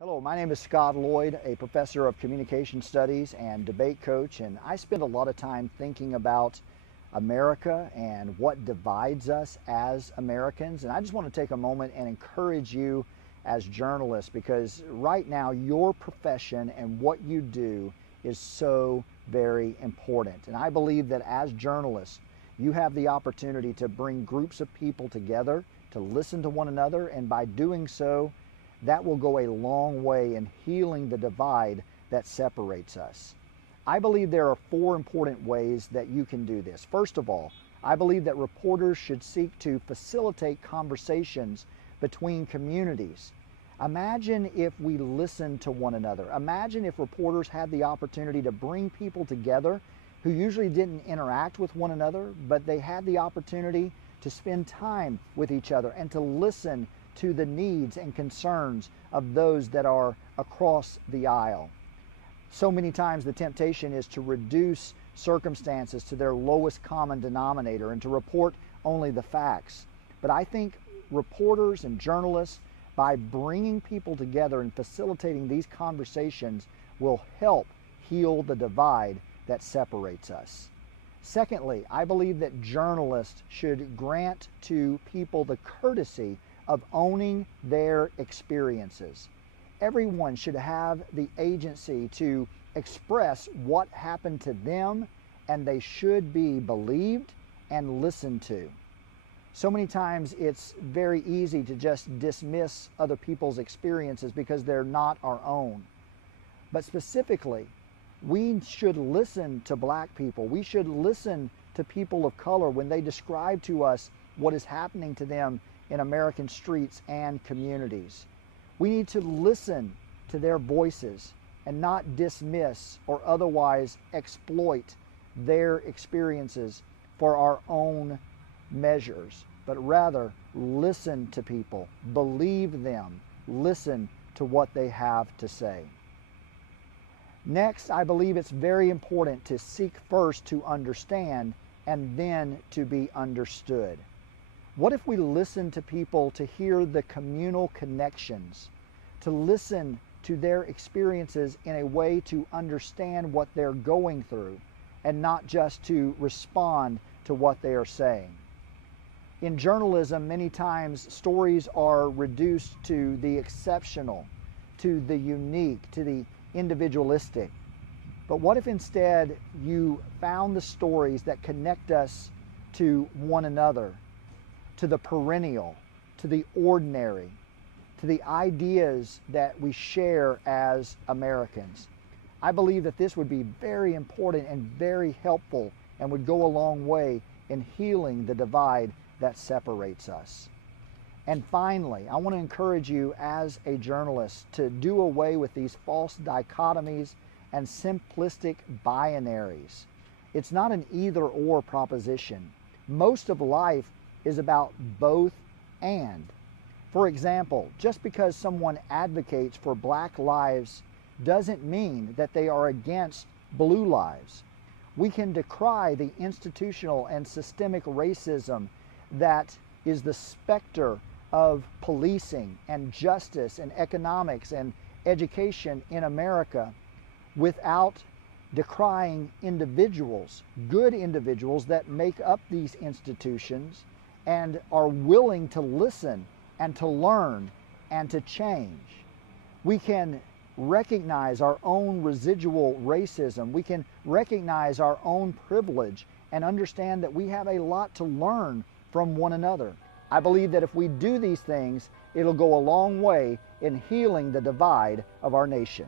Hello, my name is Scot Loyd, a professor of communication studies and debate coach, and I spend a lot of time thinking about America and what divides us as Americans. And I just want to take a moment and encourage you as journalists, because right now your profession and what you do is so very important. And I believe that as journalists, you have the opportunity to bring groups of people together to listen to one another, and by doing so, that will go a long way in healing the divide that separates us. I believe there are four important ways that you can do this. First of all, I believe that reporters should seek to facilitate conversations between communities. Imagine if we listened to one another. Imagine if reporters had the opportunity to bring people together who usually didn't interact with one another, but they had the opportunity to spend time with each other and to listen to the needs and concerns of those that are across the aisle. So many times the temptation is to reduce circumstances to their lowest common denominator and to report only the facts. But I think reporters and journalists, by bringing people together and facilitating these conversations, will help heal the divide that separates us. Secondly, I believe that journalists should grant to people the courtesy of owning their experiences. Everyone should have the agency to express what happened to them, and they should be believed and listened to. So many times it's very easy to just dismiss other people's experiences because they're not our own. But specifically, we should listen to black people. We should listen to people of color when they describe to us what is happening to them in American streets and communities. We need to listen to their voices and not dismiss or otherwise exploit their experiences for our own measures, but rather listen to people, believe them, listen to what they have to say. Next, I believe it's very important to seek first to understand and then to be understood. What if we listen to people to hear the communal connections, to listen to their experiences in a way to understand what they're going through and not just to respond to what they are saying? In journalism, many times stories are reduced to the exceptional, to the unique, to the individualistic. But what if instead you found the stories that connect us to one another, to the perennial, to the ordinary, to the ideas that we share as Americans? I believe that this would be very important and very helpful and would go a long way in healing the divide that separates us. And finally, I want to encourage you as a journalist to do away with these false dichotomies and simplistic binaries. It's not an either-or proposition. Most of life is about both and. For example, just because someone advocates for black lives doesn't mean that they are against blue lives. We can decry the institutional and systemic racism that is the specter of policing and justice and economics and education in America without decrying individuals, good individuals that make up these institutions and are willing to listen and to learn and to change. We can recognize our own residual racism. We can recognize our own privilege and understand that we have a lot to learn from one another. I believe that if we do these things, it'll go a long way in healing the divide of our nation.